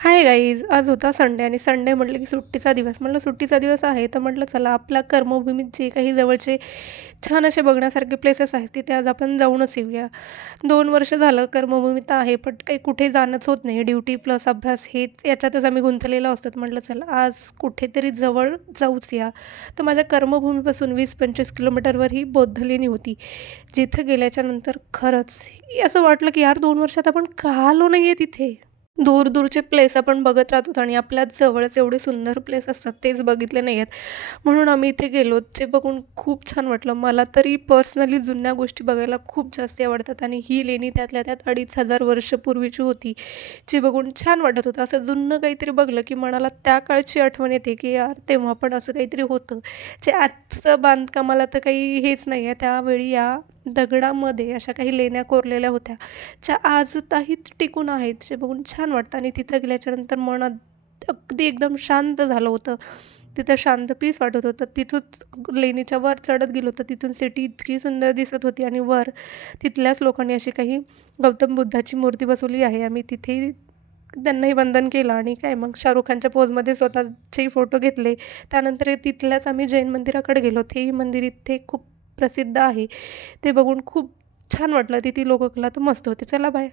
Hi guys, आज होता Sunday आणि संडे म्हटलं की सुट्टीचा दिवस. म्हटलं सुट्टीचा दिवस आहे तर म्हटलं चला आपल्या कर्मभूमीत जे काही जवळचे छान असे बघण्यासारखे प्लेसेस आहेत तिथे आज आपण जाऊनच येऊया. 2 वर्ष झालं कर्मभूमीत आहे पण काही कुठे जाणंच होत नाही. ड्युटी प्लस अभ्यास हेच याच्यातच आम्ही गुंतलेलो असतो. म्हटलं चला आज कुठेतरी जवळ जाऊच या. तर माझ्या कर्मभूमीपासून 20-25 किलोमीटरवर ही बौद्धलेणी होती. जिथं गेल्याच्यानंतर खरंच असं वाटलं की यार 2 वर्षात आपण का आलो नाही आहे तिथे. दूर-दूरचे प्लेस आपण बघत राहतो आणि आपल्या जवळच एवढे सुंदर प्लेस असतात तेच बघितले नाही आहेत. म्हणून आम्ही इथे गेलो. ते बघून खूप छान वाटलं. मला तरी पर्सनली जुन्या गोष्टी बघायला खूप जास्ती आवडतात आणि ही लेणी त्यातल्या त्यात 2500 वर्ष पूर्वीची होती. जी बघून छान वाटत होतं. असं जुनं काहीतरी बघलं की मनाला त्या काळची आठवण येते की यार तेव्हा पण असं काहीतरी होतं. जे आजचं बांधकामाला तर काही हेच नाही आहे. त्यावेळी या दगडामध्ये अशा काही लेण्या कोरलेल्या होत्या. ज्या आजताही टिकून आहेत, जे बघून छान वाटतं आणि तिथं गेल्याच्यानंतर मन अगदी एकदम शांत झालं होतं. तिथं शांत पीस वाटत होतं. तिथूनच लेणीच्या वर चढत गेलो तर तिथून सिटी इतकी सुंदर दिसत होती आणि वर तिथल्याच लोकांनी अशी काही गौतम बुद्धाची मूर्ती बसवली आहे. आम्ही तिथेही त्यांनाही वंदन केलं आणि काय मग शाहरुख खानच्या पोजमध्ये स्वतःचेही फोटो घेतले. त्यानंतर तिथल्याच आम्ही जैन मंदिराकडे गेलो. तेही मंदिर इथे खूप प्रसिद्ध आहे. ते बघून खूप छान वाटलं. तिथली लोककला तर मस्त होती. चला बाय.